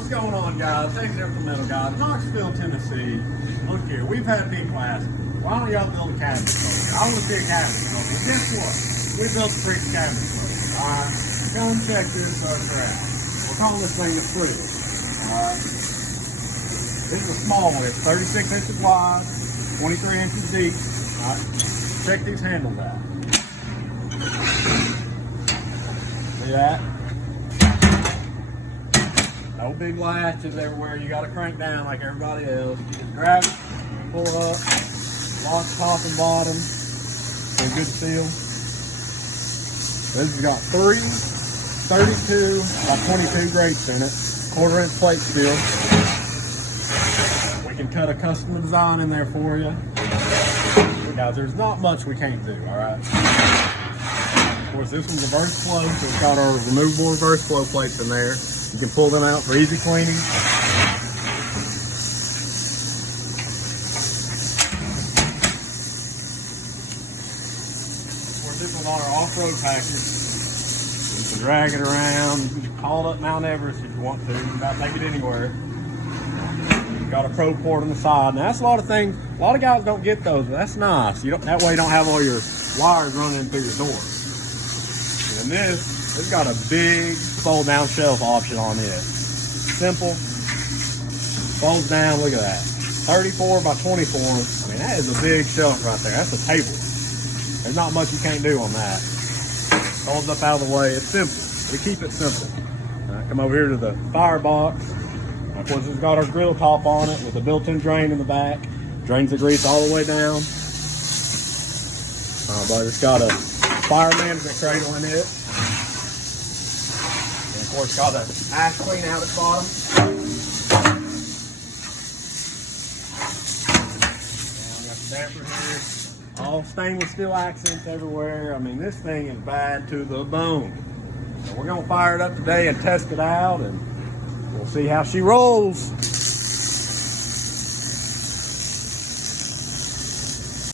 What's going on, guys? Thanks for the middle, guys. Knoxville, Tennessee. Look here, we've had people ask, why don't y'all build a cabinet smoker? I want to see a cabinet smoker. And guess what? We built a freaking cabinet smoker. Alright, come check this crap. We're calling this thing the fridge. Alright. This is a small one. It's 36 inches wide, 23 inches deep. Alright. Check these handles out. See that? No big latches everywhere. You got to crank down like everybody else. You just grab it, pull it up, lock top and bottom. So good seal. This has got 3 32 by 22 grates in it. 1/4 inch plate steel. We can cut a custom design in there for you. Guys, there's not much we can't do, all right? Of course, this one's reverse flow, so it's got our removable reverse flow plates in there. You can pull them out for easy cleaning. Of course, this one's on our off-road package. You can drag it around. You can haul it up Mount Everest if you want to. You can about take it anywhere. Got a pro port on the side. Now that's a lot of things. A lot of guys don't get those, but that's nice. You don't. That way you don't have all your wires running through your door. And this, it's got a big fold down shelf option on it. Simple. Folds down. Look at that. 34 by 24. I mean, that is a big shelf right there. That's a table. There's not much you can't do on that. Folds up out of the way. It's simple. We keep it simple. Come over here to the firebox. Of course, it's got our grill top on it with a built-in drain in the back. Drains the grease all the way down. But it's got a fire management cradle in it. And of course, got an ash clean out at the bottom. And we got the damper here. All stainless steel accents everywhere. I mean, this thing is bad to the bone. So we're going to fire it up today and test it out, and we'll see how she rolls.